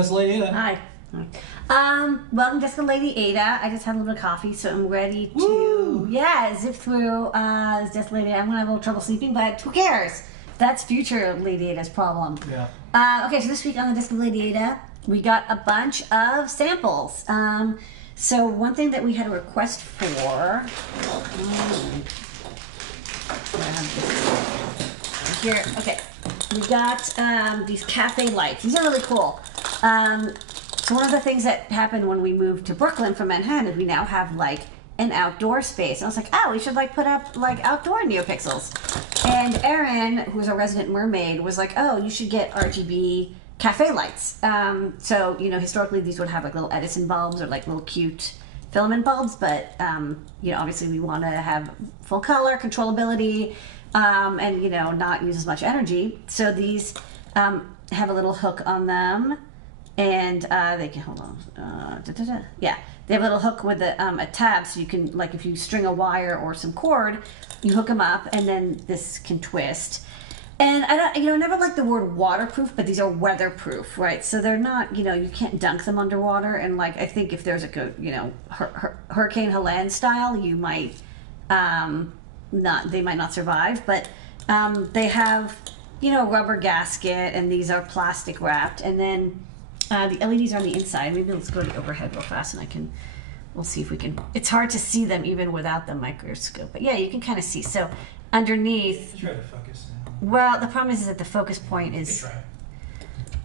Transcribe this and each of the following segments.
Desk of Ladyada. Hi. Welcome to Desk of Ladyada. I just had a little bit of coffee, so I'm ready to zip through this Desk of Ladyada. I'm gonna have a little trouble sleeping, but who cares? That's future Ladyada's problem. Yeah. Okay, so this week on the Desk of Ladyada, we got a bunch of samples. So one thing that we had a request for. Here, okay. We got these cafe lights. These are really cool. So one of the things that happened when we moved to Brooklyn from Manhattan is we now have like an outdoor space. And I was like, oh, we should like put up like outdoor NeoPixels. And Erin, who's a resident mermaid, was like, oh, you should get RGB cafe lights. So, you know, historically these would have like little Edison bulbs or like little cute filament bulbs, but, you know, obviously we want to have full color, controllability, and, you know, not use as much energy. So these have a little hook on them, and they can, hold on, yeah, they have a little hook with a tab, so you can, like, if you string a wire or some cord, you hook them up, and then this can twist. And I don't, you know, I never like the word waterproof, but these are weatherproof, right? So they're not, you know, you can't dunk them underwater. And like, I think if there's a, you know, Hurricane Helene style, you might they might not survive. But they have, you know, rubber gasket, and these are plastic wrapped. And then the LEDs are on the inside. Maybe let's go to the overhead real fast, and we'll see if we can. It's hard to see them even without the microscope, but yeah, you can kind of see. So underneath. Try to focus now. Well, the problem is that the focus point is.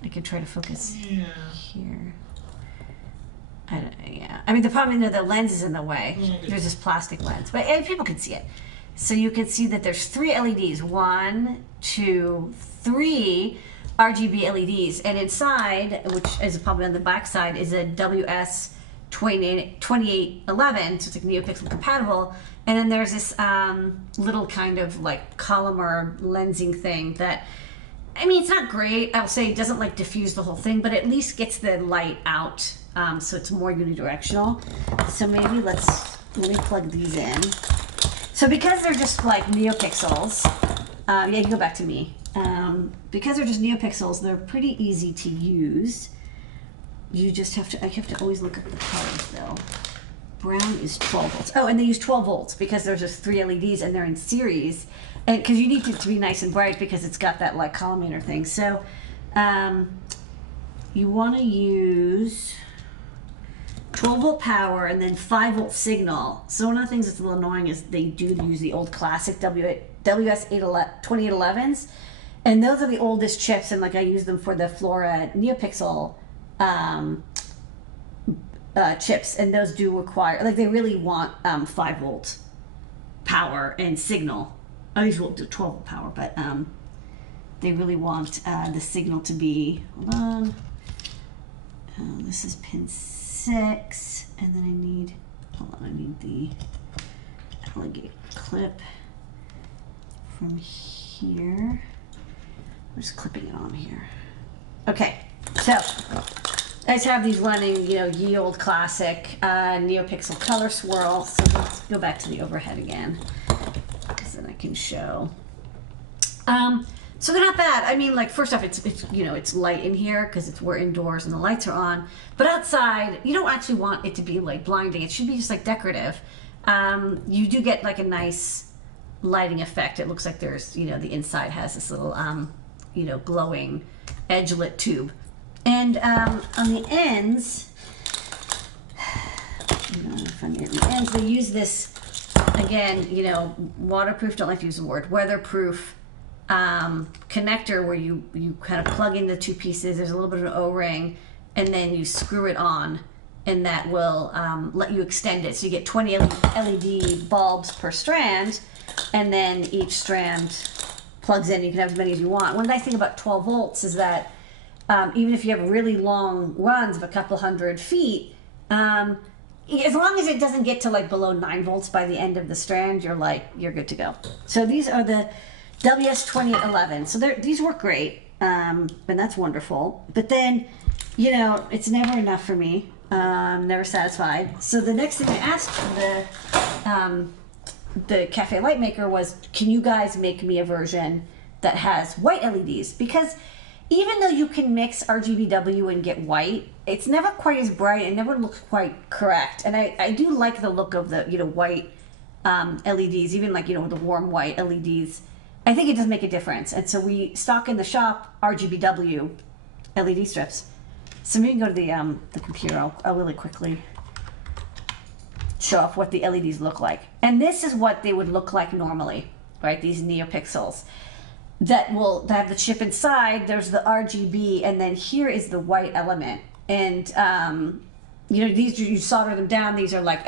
I can try to focus here. I mean, the problem is that the lens is in the way. There's this plastic lens, but people can see it. So you can see that there's 3 LEDs. 1, 2, 3 RGB LEDs, and inside, which is probably on the back side, is a WS2811, so it's like NeoPixel compatible. And then there's this little kind of like Collamer lensing thing that, I mean, it's not great. I'll say it doesn't like diffuse the whole thing, but at least gets the light out, so it's more unidirectional. So maybe let me plug these in. So because they're just like NeoPixels, yeah, you can go back to me. Because they're just NeoPixels, they're pretty easy to use. You just have to, I have to always look up the colors though. Brown is 12 volts. Oh, and they use 12 volts because there's just 3 LEDs and they're in series. And because you need it to be nice and bright because it's got that like collimator thing. So you want to use 12 volt power and then 5 volt signal. So one of the things that's a little annoying is they do use the old classic WS2811s. And those are the oldest chips, and like I use them for the Flora NeoPixel chips, and those do require, like, they really want 5 volt power and signal. These will do 12 volt power, but they really want the signal to be, hold on, this is pin 6, and then I need, hold on, I need the alligator clip from here. I'm just clipping it on here. Okay, so I just have these running, you know, ye old classic NeoPixel color swirl. So let's go back to the overhead again, because then I can show. So they're not bad. I mean, like, first off, it's you know, it's light in here because we're indoors and the lights are on. But outside, you don't actually want it to be like blinding. It should be just like decorative. You do get like a nice lighting effect. It looks like there's, you know, the inside has this little you know, glowing edge-lit tube. And on the ends, they use this, again, you know, waterproof, don't like to use the word, weatherproof connector where you kind of plug in the 2 pieces. There's a little bit of an O-ring, and then you screw it on, and that will let you extend it. So you get 20 LED bulbs per strand, and then each strand plugs in. You can have as many as you want. One nice thing about 12 volts is that even if you have really long runs of a couple hundred feet, as long as it doesn't get to like below 9 volts by the end of the strand, you're good to go. So these are the WS2811s. So these work great, and that's wonderful. But then, you know, it's never enough for me. I'm never satisfied. So the next thing I asked the cafe light maker was, can you guys make me a version that has white LEDs? Because even though you can mix RGBW and get white, it's never quite as bright. It never looks quite correct. And I do like the look of the, you know, white LEDs, even like, you know, the warm white LEDs. I think it does make a difference. And so we stock in the shop RGBW LED strips. So we can go to the computer. I'll really quickly show off what the LEDs look like. And this is what they would look like normally, right? These NeoPixels that have the chip inside. There's the RGB, and then here is the white element. And you know, these, you solder them down. These are like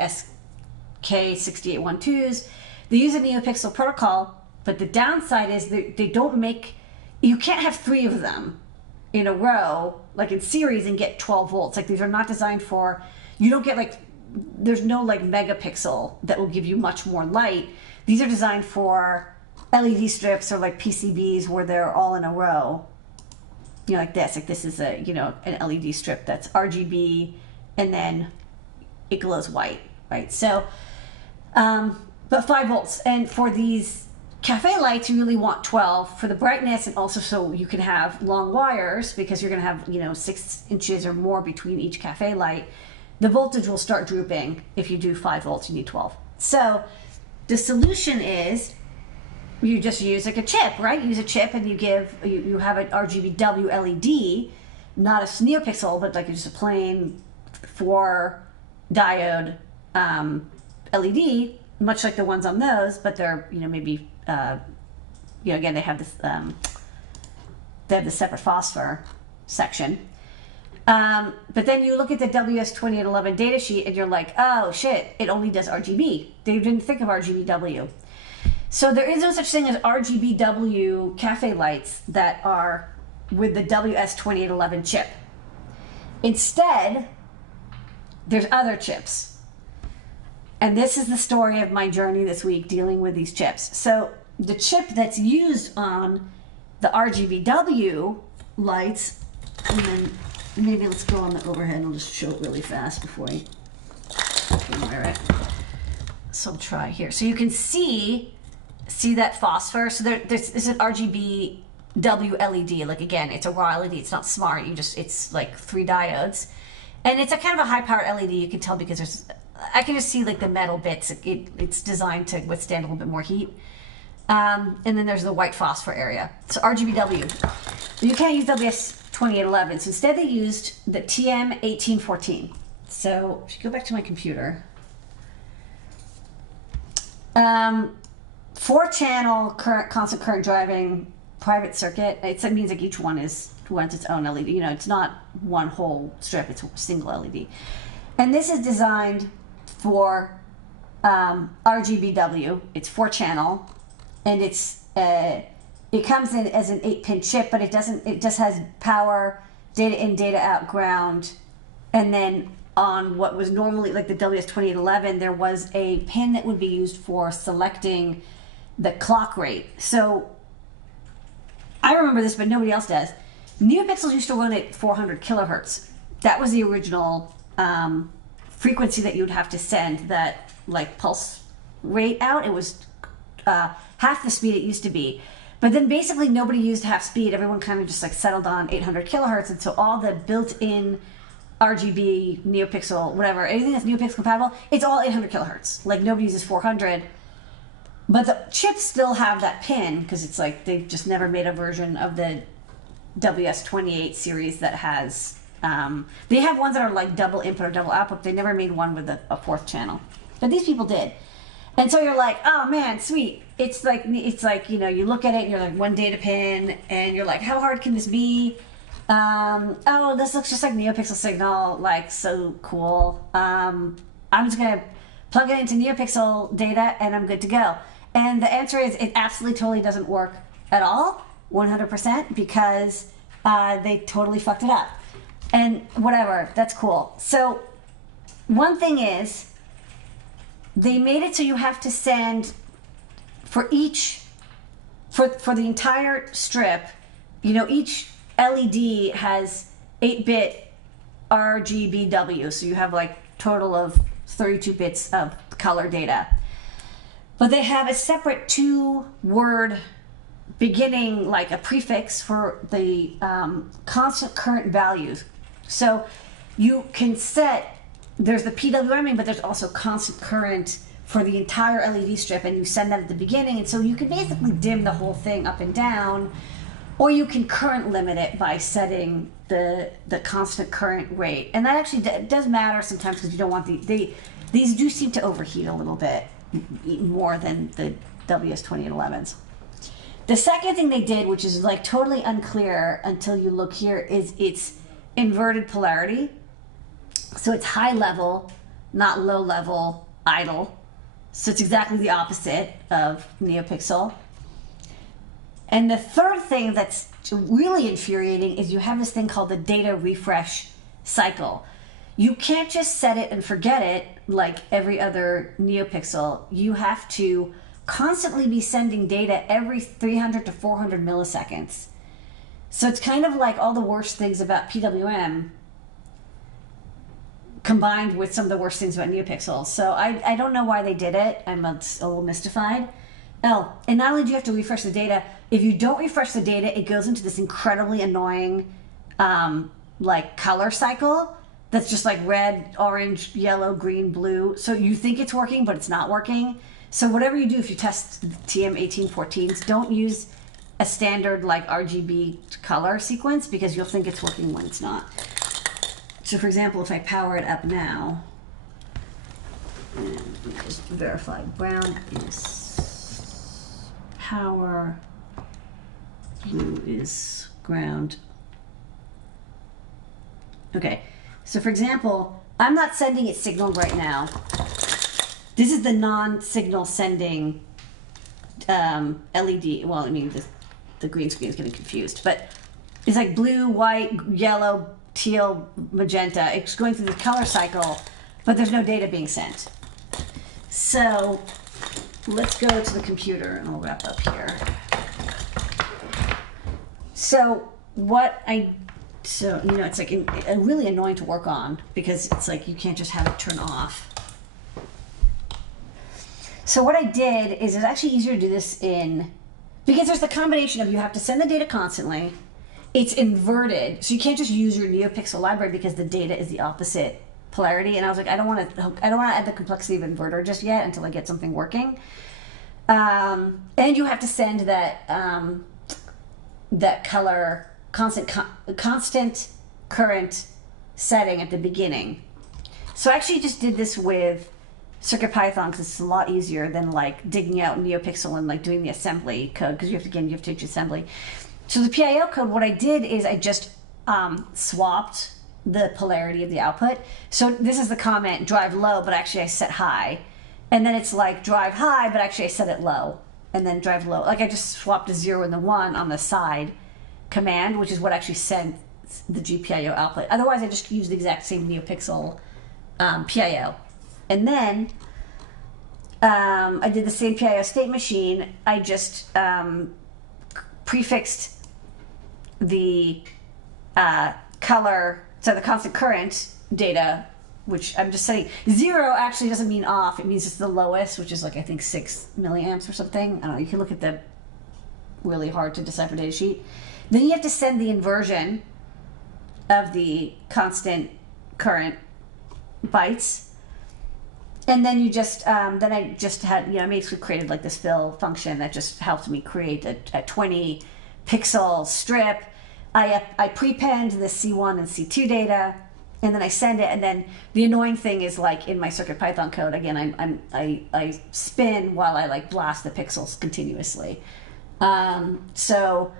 SK6812s. They use a NeoPixel protocol, but the downside is they don't make, you can't have 3 of them in a row, like in series, and get 12 volts. Like, these are not designed for, you don't get like, there's no like megapixel that will give you much more light. These are designed for LED strips or like PCBs where they're all in a row. You know, like this. Like, this is a, you know, an LED strip that's RGB, and then it glows white, right? So, but 5 volts. And for these cafe lights, you really want 12 for the brightness, and also so you can have long wires, because you're going to have, you know, 6 inches or more between each cafe light. The voltage will start drooping. If you do 5 volts, you need 12. So the solution is you just use like a chip, right? Use a chip, and you have an RGBW LED, not a NeoPixel, but like just a plain 4 diode LED, much like the ones on those, but they're, you know, maybe you know, again, they have this they have the separate phosphor section. But then you look at the WS2811 datasheet, and you're like, oh shit, it only does RGB. They didn't think of RGBW. So there is no such thing as RGBW cafe lights that are with the WS2811 chip. Instead, there's other chips. And this is the story of my journey this week dealing with these chips. So the chip that's used on the RGBW lights, and then maybe let's go on the overhead and I'll just show it really fast before I wire it. So I'll try here. So you can see that phosphor. So this is an RGBW LED. Like, again, it's a raw LED. It's not smart. It's like 3 diodes. And it's a kind of a high power LED. You can tell because I can just see like the metal bits. It's designed to withstand a little bit more heat. And then there's the white phosphor area. So RGBW. You can't use WS2811. So instead they used the TM1814. So if you go back to my computer, 4-channel constant current driving private circuit. It means like each one runs its own LED. You know, it's not one whole strip. It's a single LED. And this is designed for RGBW. It's 4-channel, and it comes in as an 8-pin chip, but it doesn't. It just has power, data in, data out, ground, and then on what was normally like the WS2811, there was a pin that would be used for selecting the clock rate. So I remember this, but nobody else does. NeoPixels used to run at 400 kilohertz. That was the original frequency that you would have to send that like pulse rate out. It was half the speed it used to be. But then basically nobody used half speed. Everyone kind of just like settled on 800 kilohertz. And so all the built-in RGB, NeoPixel, whatever, anything that's NeoPixel compatible, it's all 800 kilohertz. Like, nobody uses 400. But the chips still have that pin, because it's like they've just never made a version of the WS28 series that has, they have ones that are like double input or double output. They never made one with a 4th channel. But these people did. And so you're like, oh man, sweet. It's like, you know, you look at it and you're like 1 data pin, and you're like, how hard can this be? Oh, this looks just like NeoPixel signal, like, so cool. I'm just gonna plug it into NeoPixel data and I'm good to go. And the answer is it absolutely totally doesn't work at all, 100%, because they totally fucked it up. And whatever, that's cool. So one thing is, they made it so you have to send for the entire strip, you know, each LED has 8-bit RGBW, so you have like total of 32 bits of color data. But they have a separate 2-word beginning, like a prefix for the constant current values. So you can set, there's the PWMing, but there's also constant current for the entire LED strip, and you send that at the beginning, and so you can basically dim the whole thing up and down, or you can current limit it by setting the constant current rate. And that actually does matter sometimes, because you don't want these do seem to overheat a little bit more than the WS2811s. The second thing they did, which is like totally unclear until you look here, is it's inverted polarity. So it's high level, not low level, idle. So it's exactly the opposite of NeoPixel. And the third thing that's really infuriating is you have this thing called the data refresh cycle. You can't just set it and forget it like every other NeoPixel. You have to constantly be sending data every 300 to 400 milliseconds. So it's kind of like all the worst things about PWM combined with some of the worst things about NeoPixel. So I don't know why they did it. I'm a little mystified. Oh, and not only do you have to refresh the data, if you don't refresh the data, it goes into this incredibly annoying like color cycle that's just like red, orange, yellow, green, blue. So you think it's working, but it's not working. So whatever you do, if you test TM1814s, don't use a standard like RGB color sequence, because you'll think it's working when it's not. So for example, if I power it up now, and just verify brown is power, blue is ground. Okay, so for example, I'm not sending it signal right now. This is the non-signal sending LED. Well, I mean, the green screen is getting confused, but it's like blue, white, yellow, teal, magenta. It's going through the color cycle, but there's no data being sent. So let's go to the computer and I'll wrap up here. So it's like really annoying to work on, because it's like you can't just have it turn off. So what I did is it's actually easier to do this because there's the combination of you have to send the data constantly. It's inverted, so you can't just use your NeoPixel library because the data is the opposite polarity. And I was like, I don't want to add the complexity of inverter just yet until I get something working. And you have to send that color constant current setting at the beginning. So I actually just did this with CircuitPython because it's a lot easier than like digging out NeoPixel and like doing the assembly code, because you have to teach assembly. So the PIO code, what I did is I just swapped the polarity of the output. So this is the comment, drive low, but actually I set high. And then it's like drive high, but actually I set it low. And then drive low. Like I just swapped the 0 and the 1 on the side command, which is what actually sent the GPIO output. Otherwise, I just use the exact same NeoPixel PIO. And then I did the same PIO state machine. I just prefixed the color, so the constant current data, which I'm just setting. 0 actually doesn't mean off. It means it's the lowest, which is like, I think 6 milliamps or something. I don't know. You can look at the really hard to decipher data sheet. Then you have to send the inversion of the constant current bytes. And then you just, then I just had, I basically created like this fill function that just helped me create a 20 pixel strip. I prepend the C1 and C2 data, and then I send it. And then the annoying thing is, like in my CircuitPython code, again, I spin while I like blast the pixels continuously. So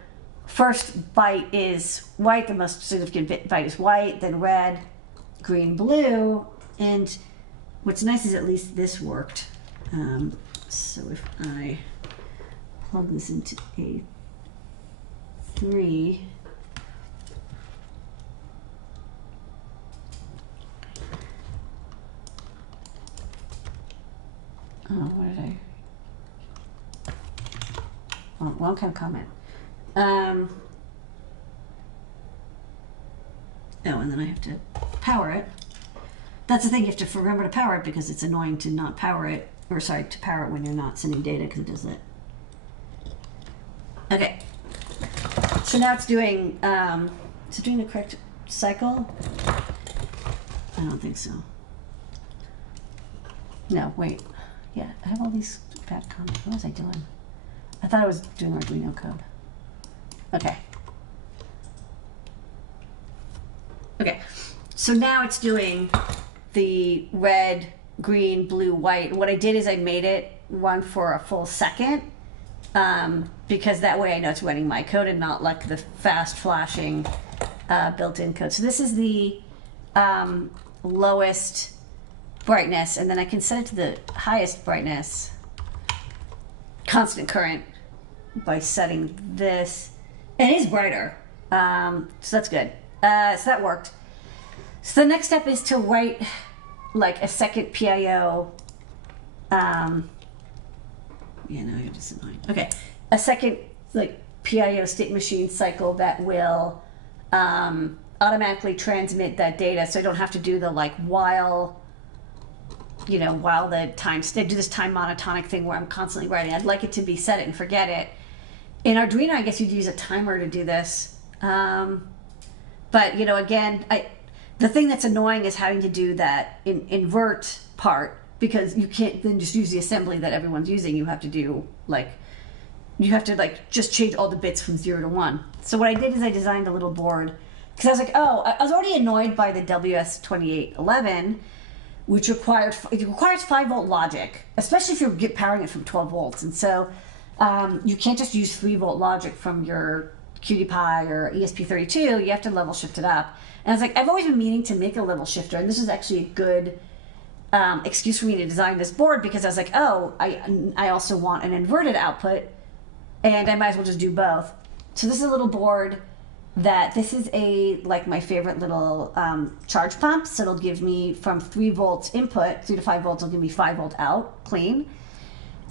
first byte is white, the most significant byte is white, then red, green, blue, and what's nice is at least this worked. So if I plug this into A3, what did I? Oh, wrong kind of comment. Oh, and then I have to power it. That's the thing, you have to remember to power it, because it's annoying to not power it, or sorry, to power it when you're not sending data, because it does that. Okay. So now it's doing, is it doing the correct cycle? I don't think so. No, wait. Yeah, I have all these bad comments. What was I doing? I thought I was doing Arduino code. Okay. Okay. So now it's doing the red, green, blue, white. What I did is I made it run for a full second, because that way I know it's running my code and not like the fast flashing built-in code. So this is the lowest brightness, and then I can set it to the highest brightness, constant current, by setting this. And it is brighter, so that's good. So that worked. So the next step is to write like a second PIO. Yeah, no, you're just annoying. Okay, a second like PIO state machine cycle that will automatically transmit that data, so I don't have to do the like while the time, do this time monotonic thing where I'm constantly writing. I'd like it to be set it and forget it. In Arduino, I guess you'd use a timer to do this. But again, the thing that's annoying is having to do that invert part, because you can't then just use the assembly that everyone's using. You have to do just change all the bits from 0 to 1. So what I did is I designed a little board, because I was like, I was already annoyed by the WS2811, which requires 5-volt logic, especially if you're powering it from 12 volts. And so you can't just use 3-volt logic from your QT or ESP32. You have to level shift it up. And I was like, I've always been meaning to make a level shifter, and this is actually a good excuse for me to design this board, because I was like, I also want an inverted output, and I might as well just do both. So this is a little board this is my favorite little charge pump. So it'll give me from 3 volts input, 3 to 5 volts, it'll give me 5 volt out clean.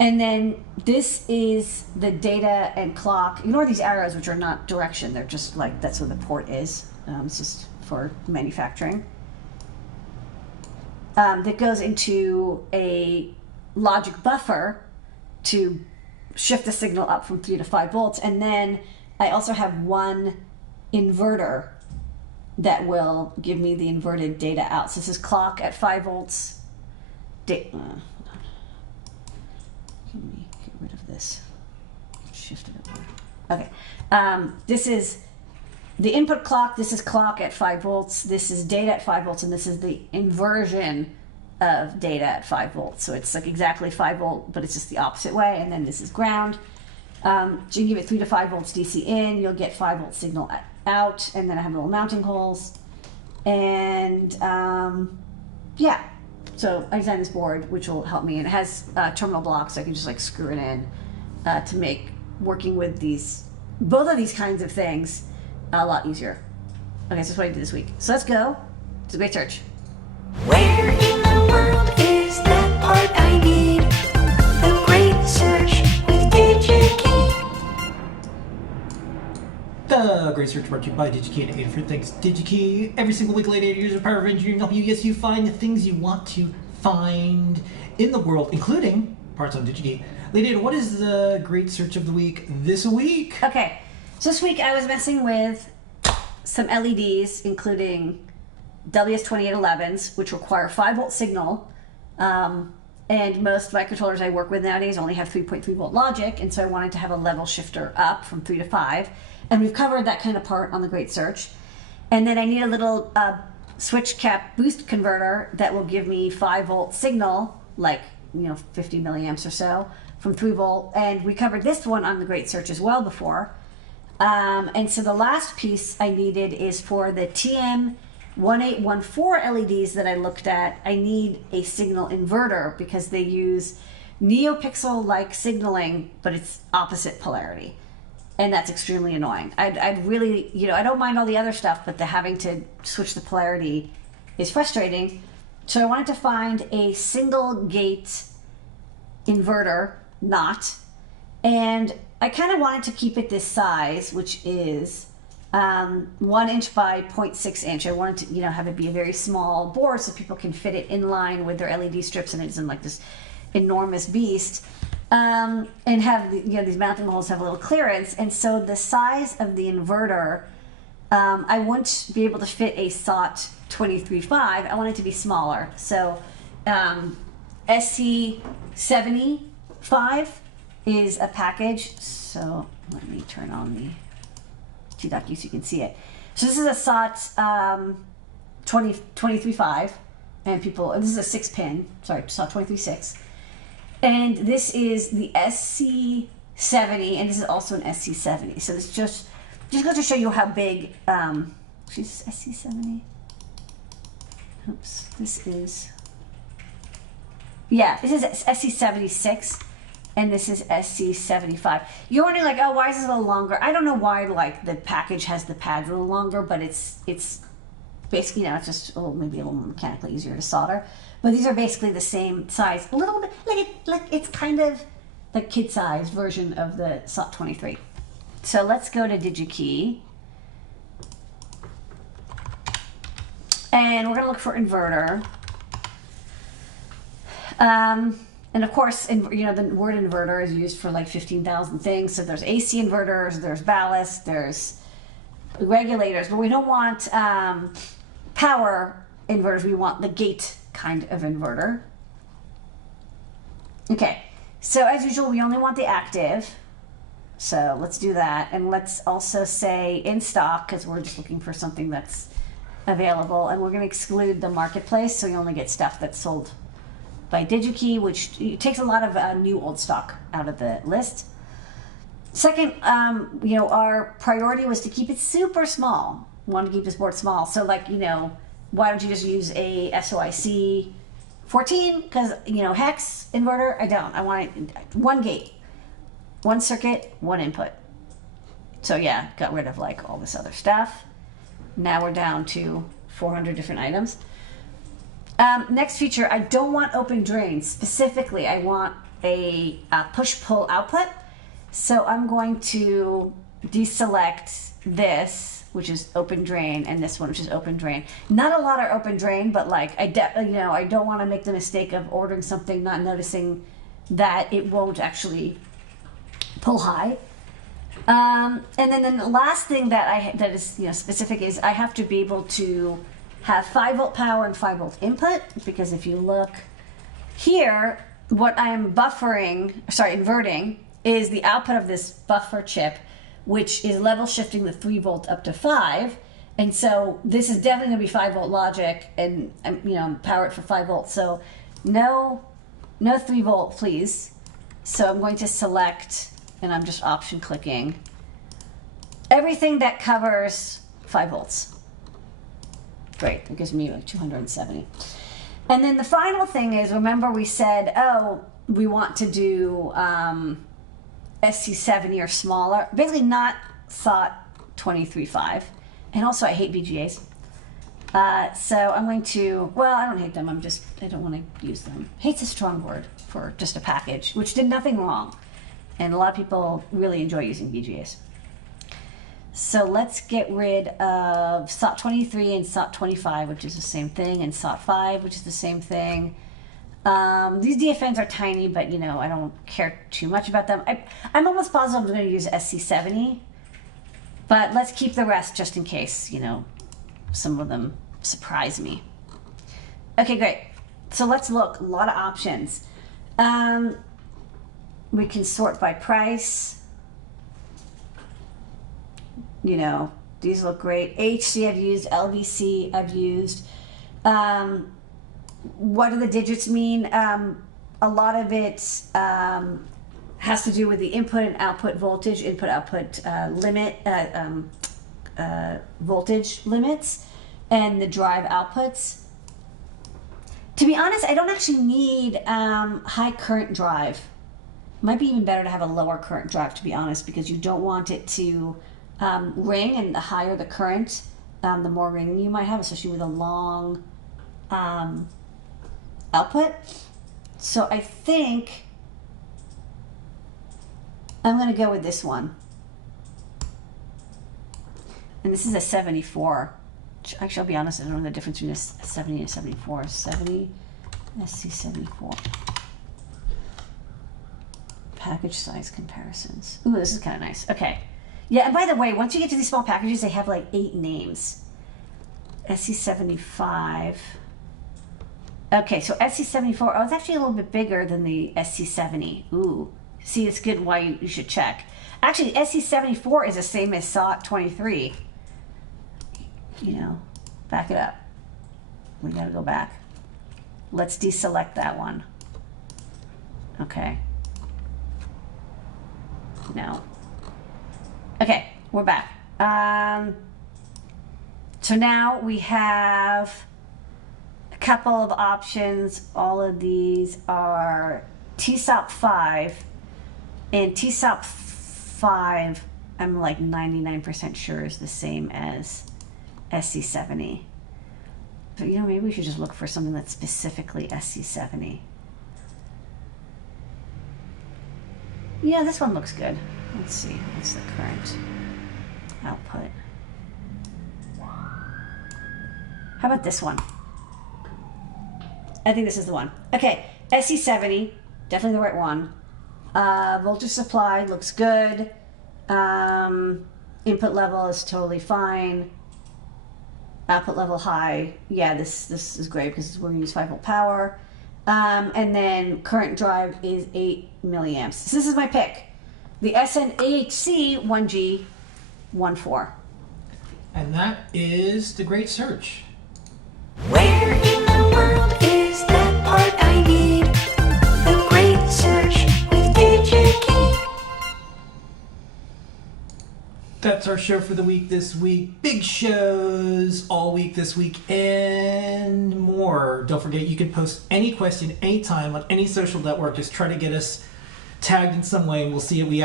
And then this is the data and clock. Ignore these arrows, which are not direction. They're just that's where the port is. It's just for manufacturing. That goes into a logic buffer to shift the signal up from 3 to 5 volts. And then I also have one inverter that will give me the inverted data out. So this is clock at 5 volts. Let me get rid of this. Shift it over. Okay. This is the input clock. This is clock at 5 volts. This is data at 5 volts, and this is the inversion of data at 5 volts. So it's like exactly 5 volt, but it's just the opposite way. And then this is ground. So you can give it 3 to 5 volts DC in. You'll get 5 volt signal out, and then I have little mounting holes. And yeah. So I designed this board, which will help me, and it has terminal blocks, so I can just screw it in to make working with both of these kinds of things a lot easier. Okay, so that's what I did this week. So let's go to the Great Search. Where in the world is that part I need? The Great Search with DigiKey. The Great Search brought to you by DigiKey and Adafruit. Thanks, DigiKey. Every single week, Ladyada uses the power of engineering to help you, yes, you find the things you want to find in the world, including parts on DigiKey. Ladyada, what is the Great Search of the week this week? Okay, so this week I was messing with some LEDs, including WS2811s, which require 5 volt signal. And most microcontrollers I work with nowadays only have 3.3 volt logic, and so I wanted to have a level shifter up from 3 to 5. And we've covered that kind of part on the Great Search. And then I need a little switch cap boost converter that will give me 5 volt signal, 50 milliamps or so, from 3 volt. And we covered this one on the Great Search as well before. And so the last piece I needed is for the TM1814 LEDs that I looked at. I need a signal inverter because they use NeoPixel-like signaling, but it's opposite polarity. And that's extremely annoying. I'd really, I don't mind all the other stuff, but the having to switch the polarity is frustrating. So I wanted to find a single gate inverter, and I kind of wanted to keep it this size, which is 1 inch by 0.6 inch. I wanted to, have it be a very small board so people can fit it in line with their LED strips, and it isn't like this enormous beast. and have these mounting holes have a little clearance, and so the size of the inverter, I wouldn't be able to fit a SOT 23.5. I want it to be smaller. So SC75 is a package. So let me turn on the T-Docu so you can see it. So this is a SOT 23.5, and this is a 6-pin, sorry, SOT 23.6. And this is the SC70, and this is also an SC70. So this just goes to show you how big, she's SC70. Oops, this is SC76, and this is SC75. You're wondering, like, oh, why is this a little longer? I don't know why, like, the package has the pads a little longer, but it's basically, it's just maybe a little more mechanically easier to solder. But these are basically the same size, a little bit, like it's kind of the kid-sized version of the SOT 23. So let's go to DigiKey. And we're gonna look for inverter. And of course, the word inverter is used for like 15,000 things. So there's AC inverters, there's ballast, there's regulators, but we don't want power inverters. We want the gate kind of inverter. Okay, so as usual, we only want the active. So let's do that. And let's also say in stock, because we're just looking for something that's available. And we're going to exclude the marketplace, so you only get stuff that's sold by DigiKey, which takes a lot of new old stock out of the list. Second, our priority was to keep it super small. We wanted to keep this board small. So why don't you just use a SOIC 14? Because, hex inverter, I don't. I want it one gate, one circuit, one input. So yeah, got rid of like all this other stuff. Now we're down to 400 different items. Next feature, I don't want open drain. Specifically, I want a push-pull output. So I'm going to deselect this, which is open drain, and this one, which is open drain. Not a lot are open drain, but like I don't want to make the mistake of ordering something, not noticing that it won't actually pull high. And then the last thing that is specific is I have to be able to have 5-volt power and 5-volt input, because if you look here, what I am inverting is the output of this buffer chip, which is level shifting the 3-volt up to 5. And so this is definitely going to be 5-volt logic, and power it for 5 volts. So no 3-volt, please. So I'm going to select, and I'm just option clicking everything that covers 5 volts. Great, that gives me like 270. And then the final thing is, remember we said, we want to do SC70 or smaller, basically not SOT 23.5. And also I hate VGAs. So I'm going to, I don't hate them, I don't want to use them. Hate's a strong word for just a package, which did nothing wrong. And a lot of people really enjoy using VGAs. So let's get rid of SOT 23 and SOT 25, which is the same thing, and SOT 5, which is the same thing. These DFNs are tiny, but I don't care too much about them. I'm almost positive I'm going to use SC70, but let's keep the rest just in case, some of them surprise me. Okay, great. So let's look, a lot of options. We can sort by price. These look great. HC I've used, LVC I've used. What do the digits mean? A lot of it has to do with the input and output voltage, input-output limit, voltage limits, and the drive outputs. To be honest, I don't actually need high current drive. Might be even better to have a lower current drive, to be honest, because you don't want it to ring, and the higher the current, the more ringing you might have, especially with a long output. So I think I'm going to go with this one. And this is a 74. Actually, I'll be honest, I don't know the difference between a 70 and a 74. 70, SC74. Package size comparisons. Ooh, this is kind of nice. Okay. Yeah, and by the way, once you get to these small packages, they have like 8 names. SC75. Okay, so SC74. Oh, it's actually a little bit bigger than the SC70. Ooh. See, it's good why you should check. Actually, SC74 is the same as SOT23. You know, back it up. We gotta go back. Let's deselect that one. Okay. No. Okay, we're back. So now we have a couple of options. All of these are TSOP 5, and TSOP 5 I'm like 99% sure is the same as SC70. But you know, maybe we should just look for something that's specifically SC70. Yeah, this one looks good. Let's see, what's the current output? How about this one? I think this is the one. Okay, SC70, definitely the right one. Voltage supply looks good. Input level is totally fine. Output level high. Yeah, this is great because we're going to use 5 volt power. And then current drive is 8 milliamps. So this is my pick. The SNAHC 1G14. And that is the Great Search. Where in the world is that part I need? The Great Search with DigiKey. That's our show for the week this week. Big shows all week this week and more. Don't forget, you can post any question anytime on any social network. Just try to get us tagged in some way and we'll see it. We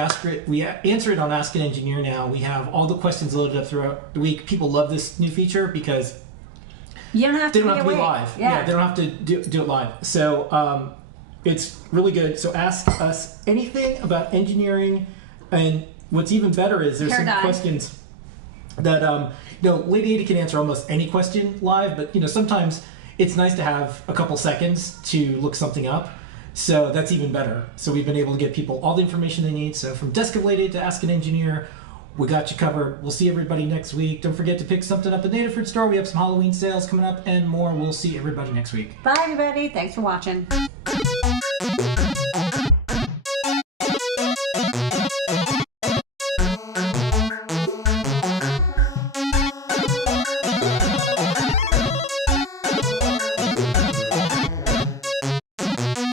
answer it on Ask an Engineer now. We have all the questions loaded up throughout the week. People love this new feature because you don't have to they don't have to be awake. live. Yeah, they don't have to do it live. So it's really good. So ask us anything about engineering, and what's even better is there's some questions that Lady Ada can answer almost any question live, but sometimes it's nice to have a couple seconds to look something up. So that's even better. So we've been able to get people all the information they need. So from Desk of Ladyada to Ask an Engineer, we got you covered. We'll see everybody next week. Don't forget to pick something up at the Adafruit store. We have some Halloween sales coming up and more. We'll see everybody next week. Bye, everybody. Thanks for watching.